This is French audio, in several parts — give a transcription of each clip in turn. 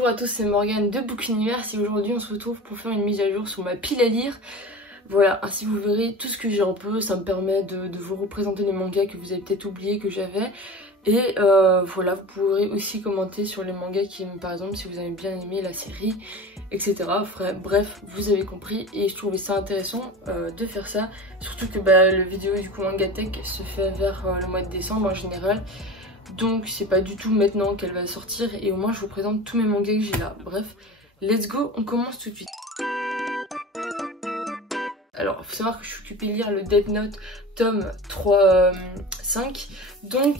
Bonjour à tous, c'est Morgane de Book Universe et aujourd'hui on se retrouve pour faire une mise à jour sur ma pile à lire. Voilà, ainsi vous verrez tout ce que j'ai un peu, ça me permet de vous représenter les mangas que vous avez peut-être oublié que j'avais. Et voilà, vous pourrez aussi commenter sur les mangas qui, par exemple, si vous avez bien aimé la série, etc. Bref, vous avez compris et je trouvais ça intéressant de faire ça. Surtout que le vidéo du coup Manga Tech se fait vers le mois de décembre en général. Donc c'est pas du tout maintenant qu'elle va sortir et au moins je vous présente tous mes mangas que j'ai là. Bref, let's go, on commence tout de suite. Alors, il faut savoir que je suis occupée de lire le Death Note tome 3-5. Donc,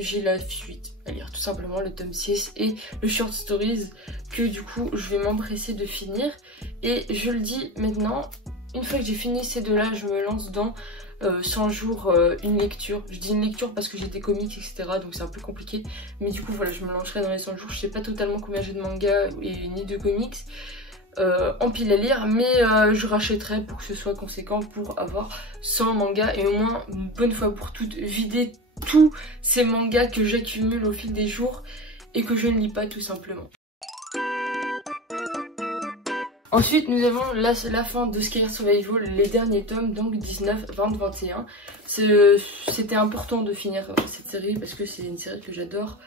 j'ai la suite à lire, tout simplement, le tome 6 et le Short Stories que du coup, je vais m'empresser de finir. Et je le dis maintenant, une fois que j'ai fini ces deux-là, je me lance dans 100 jours, une lecture. Je dis une lecture parce que j'ai des comics, etc. Donc, c'est un peu compliqué. Mais du coup, voilà, je me lancerai dans les 100 jours. Je sais pas totalement combien j'ai de mangas et ni de comics. En pile à lire, mais je rachèterai pour que ce soit conséquent pour avoir 100 mangas et au moins une bonne fois pour toutes vider tous ces mangas que j'accumule au fil des jours et que je ne lis pas tout simplement. Ensuite nous avons la fin de Sky Survival, les derniers tomes, donc 19, 20, 21. C'était important de finir cette série parce que c'est une série que j'adore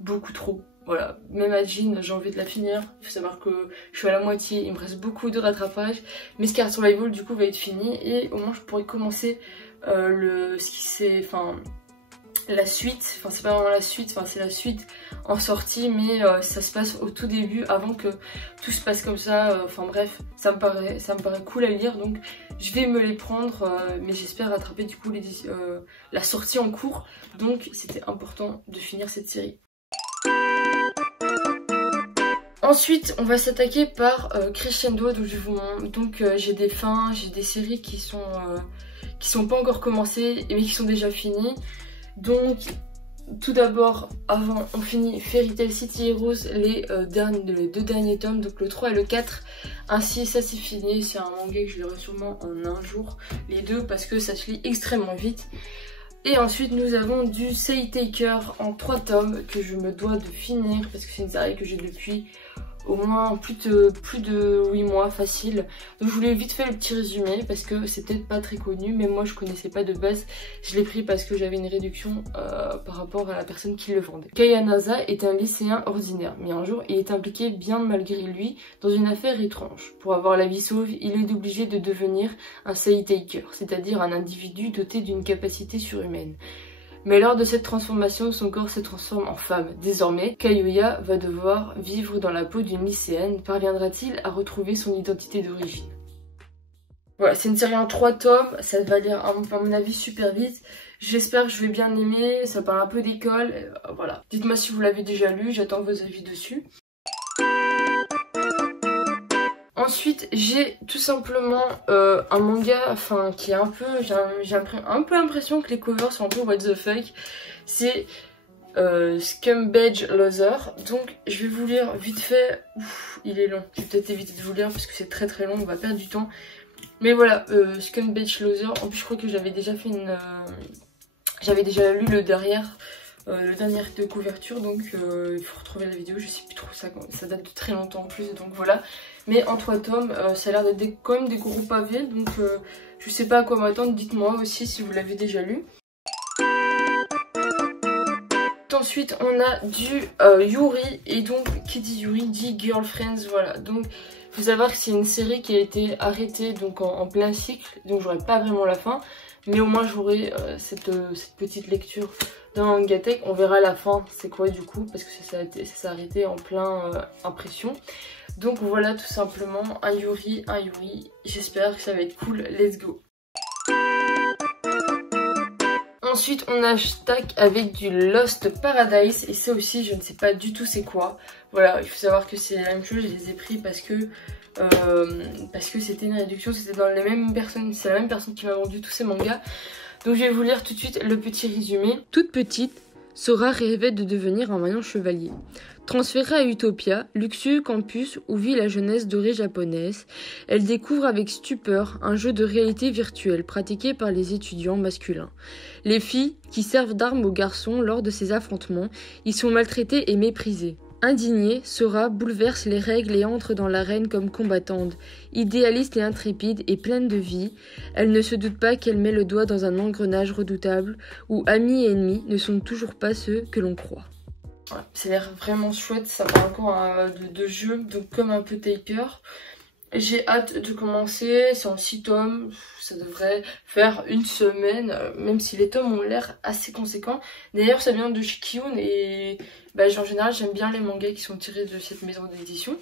beaucoup trop. Voilà, même à Jean, j'ai envie de la finir. Il faut savoir que je suis à la moitié, il me reste beaucoup de rattrapage. Mais Sky Survival du coup va être fini et au moins je pourrais commencer la suite. Enfin c'est pas vraiment la suite, enfin c'est la suite en sortie, mais ça se passe au tout début avant que tout se passe comme ça. Enfin bref, ça me paraît cool à lire, donc je vais me les prendre, mais j'espère rattraper du coup la sortie en cours. Donc c'était important de finir cette série. Ensuite, on va s'attaquer par Crescendo, donc j'ai des fins, j'ai des séries qui sont pas encore commencées mais qui sont déjà finies. Donc tout d'abord, avant on finit Fairy Tail City Heroes, les deux derniers tomes, donc le 3 et le 4. Ainsi ça c'est fini, c'est un manga que je lirai sûrement en un jour, les deux, parce que ça se lit extrêmement vite. Et ensuite nous avons du Say Taker en 3 tomes que je me dois de finir parce que c'est une série que j'ai depuis au moins plus de 8 mois facile. Donc je voulais vite faire le petit résumé parce que c'est peut-être pas très connu, mais moi je connaissais pas de base. Je l'ai pris parce que j'avais une réduction par rapport à la personne qui le vendait. Kayanaza est un lycéen ordinaire, mais un jour il est impliqué bien malgré lui dans une affaire étrange. Pour avoir la vie sauve, il est obligé de devenir un Say Taker, c'est-à-dire un individu doté d'une capacité surhumaine. Mais lors de cette transformation, son corps se transforme en femme. Désormais, Kayoya va devoir vivre dans la peau d'une lycéenne. Parviendra-t-il à retrouver son identité d'origine? Voilà, c'est une série en 3 tomes, ça va lire à mon avis super vite. J'espère que je vais bien aimer, ça parle un peu d'école, voilà. Dites-moi si vous l'avez déjà lu, j'attends vos avis dessus. Ensuite, j'ai tout simplement un manga, qui est un peu, j'ai un peu l'impression que les covers sont un peu what the fuck. C'est Scumbag Loser. Donc, je vais vous lire vite fait. Ouf, il est long. Je vais peut-être éviter de vous lire parce que c'est très très long, on va perdre du temps. Mais voilà, Scumbag Loser. En plus, je crois que j'avais déjà fait j'avais déjà lu le dernier de couverture, donc il faut retrouver la vidéo, je sais plus trop, ça date de très longtemps en plus, donc voilà. Mais en 3 tomes, ça a l'air d'être quand même des gros pavés, donc je sais pas à quoi m'attendre, dites-moi aussi si vous l'avez déjà lu. Ensuite on a du Yuri, et donc qui dit Yuri dit Girlfriends, voilà. Donc il faut savoir que c'est une série qui a été arrêtée donc en plein cycle, donc j'aurai pas vraiment la fin, mais au moins j'aurai cette petite lecture dans Manga Tech. On verra la fin c'est quoi du coup, parce que ça s'est arrêté en plein impression. Donc voilà, tout simplement un Yuri, j'espère que ça va être cool, let's go. Ensuite on a Stack avec du Lost Paradise, et ça aussi je ne sais pas du tout c'est quoi. Voilà, il faut savoir que c'est la même chose, je les ai pris parce que c'était une réduction, c'était dans les mêmes personnes, c'est la même personne qui m'a vendu tous ces mangas. Donc je vais vous lire tout de suite le petit résumé. Toute petite, Sora rêvait de devenir un vaillant chevalier. Transférée à Utopia, luxueux campus où vit la jeunesse dorée japonaise, elle découvre avec stupeur un jeu de réalité virtuelle pratiqué par les étudiants masculins. Les filles, qui servent d'armes aux garçons lors de ces affrontements, y sont maltraitées et méprisées. Indignée, Sora bouleverse les règles et entre dans l'arène comme combattante. Idéaliste et intrépide et pleine de vie, elle ne se doute pas qu'elle met le doigt dans un engrenage redoutable où amis et ennemis ne sont toujours pas ceux que l'on croit. Ouais, ça a l'air vraiment chouette, ça parle encore de jeu, donc comme un peu Taker. J'ai hâte de commencer, c'est en 6 tomes, ça devrait faire une semaine, même si les tomes ont l'air assez conséquents. D'ailleurs ça vient de chez Kiyun et en général j'aime bien les mangas qui sont tirés de cette maison d'édition.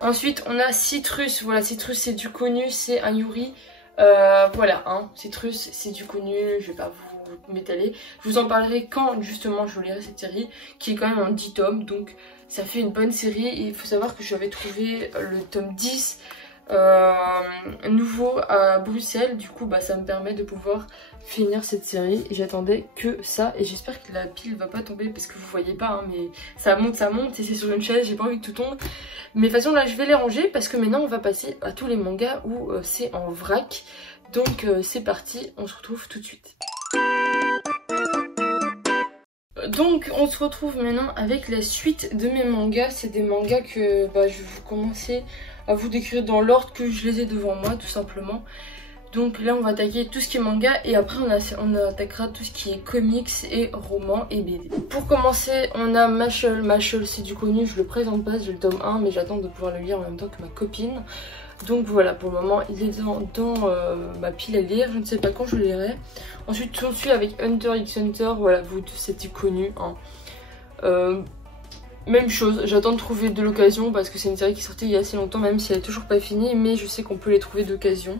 Ensuite on a Citrus, voilà Citrus c'est du connu, c'est un Yuri. Voilà, hein, Citrus c'est du connu, je vais pas vous m'étaler. Je vous en parlerai quand justement je lirai cette série qui est quand même en 10 tomes, donc ça fait une bonne série. Et il faut savoir que j'avais trouvé le tome 10 nouveau à Bruxelles, du coup ça me permet de pouvoir finir cette série et j'attendais que ça et j'espère que la pile va pas tomber parce que vous voyez pas hein, mais ça monte et c'est sur une chaise, j'ai pas envie que tout tombe. Mais de toute façon là je vais les ranger parce que maintenant on va passer à tous les mangas où c'est en vrac, donc c'est parti, on se retrouve tout de suite. Donc on se retrouve maintenant avec la suite de mes mangas. C'est des mangas que je vais commencer à vous décrire dans l'ordre que je les ai devant moi tout simplement. Donc là on va attaquer tout ce qui est manga et après on attaquera tout ce qui est comics et romans et BD. Pour commencer on a Mashle. Mashle c'est du connu, je le présente pas, j'ai le tome 1 mais j'attends de pouvoir le lire en même temps que ma copine. Donc voilà, pour le moment il est dans ma pile à lire, je ne sais pas quand je le lirai. Ensuite on suit avec Hunter x Hunter, voilà, vous c'est du connu hein. Même chose, j'attends de trouver de l'occasion parce que c'est une série qui est sortie il y a assez longtemps, même si elle est toujours pas finie, mais je sais qu'on peut les trouver d'occasion.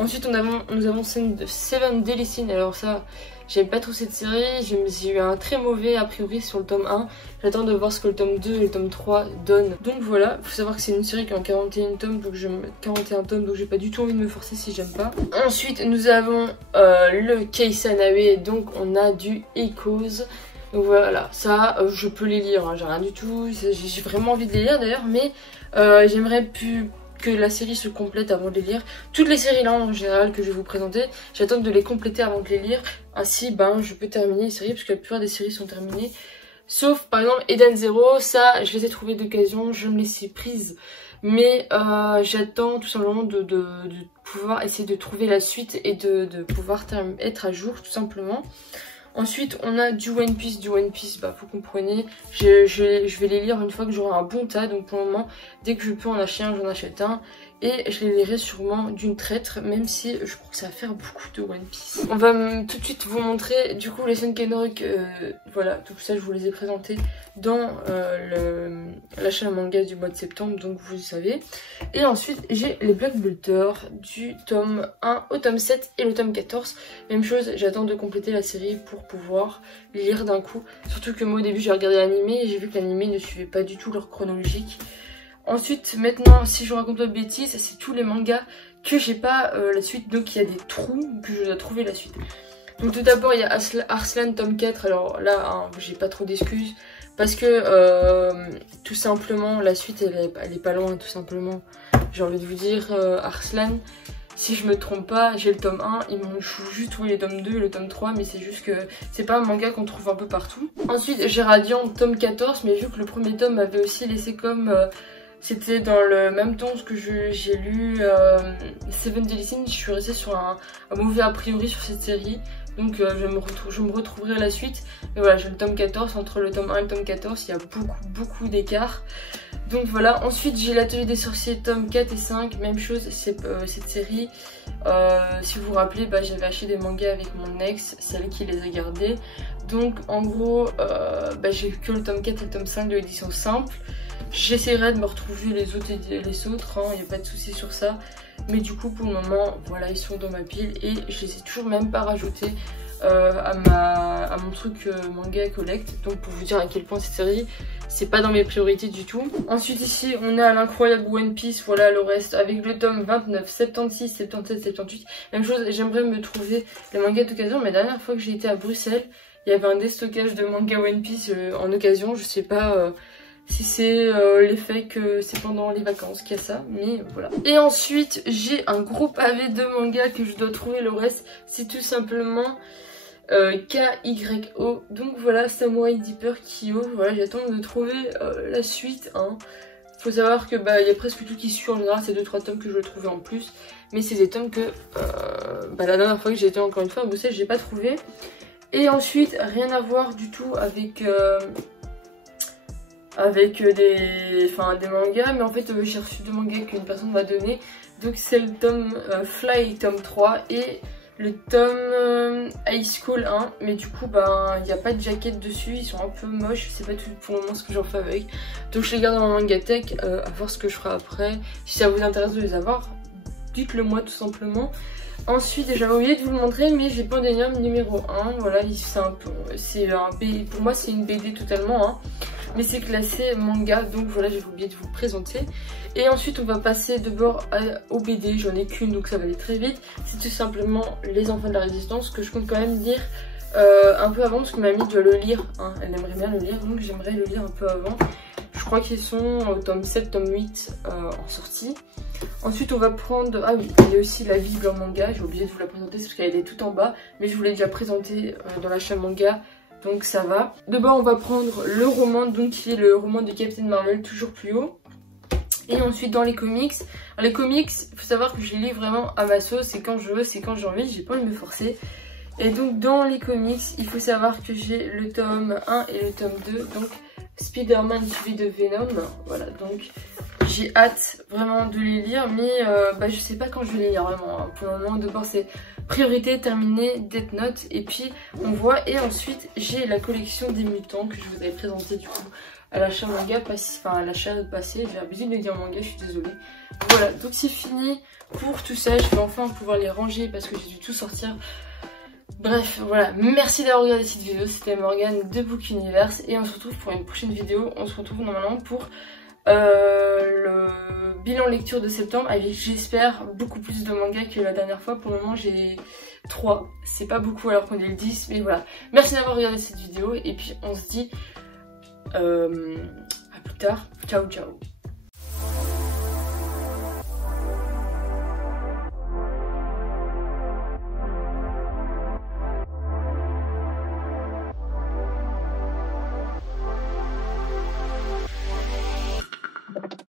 Ensuite nous avons Seven Deadly Sins, alors ça j'aime pas trop cette série, j'ai eu un très mauvais a priori sur le tome 1, j'attends de voir ce que le tome 2 et le tome 3 donnent. Donc voilà, faut savoir que c'est une série qui a 41 tomes, donc j'ai pas du tout envie de me forcer si j'aime pas. Ensuite nous avons le Keisanae, donc on a du Echoes. Donc voilà, ça je peux les lire, hein, j'ai rien du tout, j'ai vraiment envie de les lire d'ailleurs, mais j'aimerais plus que la série se complète avant de les lire. Toutes les séries là en général que je vais vous présenter, j'attends de les compléter avant de les lire. Ainsi je peux terminer les séries parce que la plupart des séries sont terminées. Sauf par exemple Eden Zero, ça je les ai trouvées d'occasion, je me laissais prise. Mais j'attends tout simplement de pouvoir essayer de trouver la suite et de pouvoir être à jour tout simplement. Ensuite on a du One Piece, vous comprenez, je vais les lire une fois que j'aurai un bon tas, donc pour le moment dès que je peux en acheter un j'en achète un. Et je les lirai sûrement d'une traite, même si je crois que ça va faire beaucoup de One Piece. On va tout de suite vous montrer du coup les Senkenrock, voilà, tout ça je vous les ai présentés dans l'achat manga du mois de septembre, donc vous le savez. Et ensuite j'ai les Black Butter du tome 1 au tome 7 et le tome 14. Même chose, j'attends de compléter la série pour pouvoir lire d'un coup. Surtout que moi au début j'ai regardé l'animé et j'ai vu que l'animé ne suivait pas du tout leur chronologique. Ensuite, maintenant, si je raconte pas de bêtises, c'est tous les mangas que j'ai pas la suite. Donc il y a des trous que je dois trouver la suite. Donc tout d'abord, il y a Arslan tome 4. Alors là, hein, j'ai pas trop d'excuses. Parce que tout simplement, la suite, elle est pas loin, tout simplement. J'ai envie de vous dire, Arslan, si je me trompe pas, j'ai le tome 1. Ils m'ont juste trouvé le tome 2 et le tome 3. Mais c'est juste que c'est pas un manga qu'on trouve un peu partout. Ensuite, j'ai Radiant tome 14. Mais vu que le premier tome m'avait aussi laissé comme... c'était dans le même temps que j'ai lu Seven Deadly Sins, je suis restée sur un mauvais a priori sur cette série. Donc je me retrouverai à la suite. Mais voilà, j'ai le tome 14, entre le tome 1 et le tome 14, il y a beaucoup d'écart. Donc voilà, ensuite j'ai l'Atelier des Sorciers tome 4 et 5, même chose, cette série. Si vous vous rappelez, j'avais acheté des mangas avec mon ex, celle qui les a gardés. Donc en gros, j'ai que le tome 4 et le tome 5 de l'édition simple. J'essaierai de me retrouver les autres, il n'y a pas de souci sur ça. Mais du coup pour le moment, voilà, ils sont dans ma pile et je les ai toujours même pas rajoutés à mon truc manga collect. Donc pour vous dire à quel point cette série, c'est pas dans mes priorités du tout. Ensuite ici, on a l'incroyable One Piece, voilà le reste avec le tome 29, 76, 77, 78. Même chose, j'aimerais me trouver les mangas d'occasion, mais la dernière fois que j'ai été à Bruxelles, il y avait un déstockage de manga One Piece en occasion, je sais pas... si c'est l'effet que c'est pendant les vacances qu'il y a ça, mais voilà. Et ensuite, j'ai un gros pavé de manga que je dois trouver. Le reste, c'est tout simplement Kyo. Donc voilà, Samurai Deeper Kyo. Voilà, j'attends de trouver la suite. Hein. Faut savoir que bah il y a presque tout qui suit en général, c'est 2-3 tomes que je vais trouver en plus. Mais c'est des tomes que la dernière fois que j'ai été encore une fois à Bruxelles, j'ai pas trouvé. Et ensuite, rien à voir du tout avec des mangas, mais en fait j'ai reçu 2 mangas qu'une personne m'a donné. Donc c'est le tome Fly tome 3 et le tome High School 1, mais du coup il n'y a pas de jaquette dessus, ils sont un peu moches, je sais pas tout pour le moment ce que j'en fais avec. Donc je les garde dans ma Mangatech, à voir ce que je ferai après. Si ça vous intéresse de les avoir, dites-le moi tout simplement. Ensuite, j'avais oublié de vous le montrer, mais j'ai Pandemonium numéro 1. Voilà, pour moi c'est une BD totalement, hein, mais c'est classé manga, donc voilà, j'ai oublié de vous le présenter. Et ensuite, on va passer d'abord au BD, j'en ai qu'une, donc ça va aller très vite. C'est tout simplement Les Enfants de la Résistance, que je compte quand même lire un peu avant, parce que mamie doit le lire, hein, elle aimerait bien le lire, donc j'aimerais le lire un peu avant. Je crois qu'ils sont au tome 7, tome 8 en sortie. Ensuite on va prendre, ah oui, il y a aussi la Bible en manga, j'ai oublié de vous la présenter parce qu'elle était tout en bas, mais je vous l'ai déjà présentée dans l'achat manga, donc ça va. D'abord on va prendre le roman, donc qui est le roman de Captain Marvel, toujours plus haut. Et ensuite dans les comics, alors les comics, il faut savoir que je les lis vraiment à ma sauce, c'est quand je veux, c'est quand j'ai envie, j'ai pas envie de me forcer. Et donc dans les comics, il faut savoir que j'ai le tome 1 et le tome 2, donc Spider-Man suivi de Venom, voilà, donc j'ai hâte vraiment de les lire, mais je sais pas quand je vais les lire vraiment, hein. Pour le moment d'abord c'est priorité terminée, Death Note, et puis on voit, et ensuite j'ai la collection des mutants que je vous avais présenté du coup à l'achat manga, à l'achat passé, j'ai l'habitude de dire manga, je suis désolée. Voilà, donc c'est fini pour tout ça, je vais enfin pouvoir les ranger parce que j'ai dû tout sortir. Bref, voilà, merci d'avoir regardé cette vidéo, c'était Morgane de Book Universe et on se retrouve pour une prochaine vidéo. On se retrouve normalement pour le bilan lecture de septembre avec, j'espère, beaucoup plus de mangas que la dernière fois. Pour le moment j'ai 3, c'est pas beaucoup alors qu'on est le 10, mais voilà. Merci d'avoir regardé cette vidéo et puis on se dit à plus tard, ciao ciao.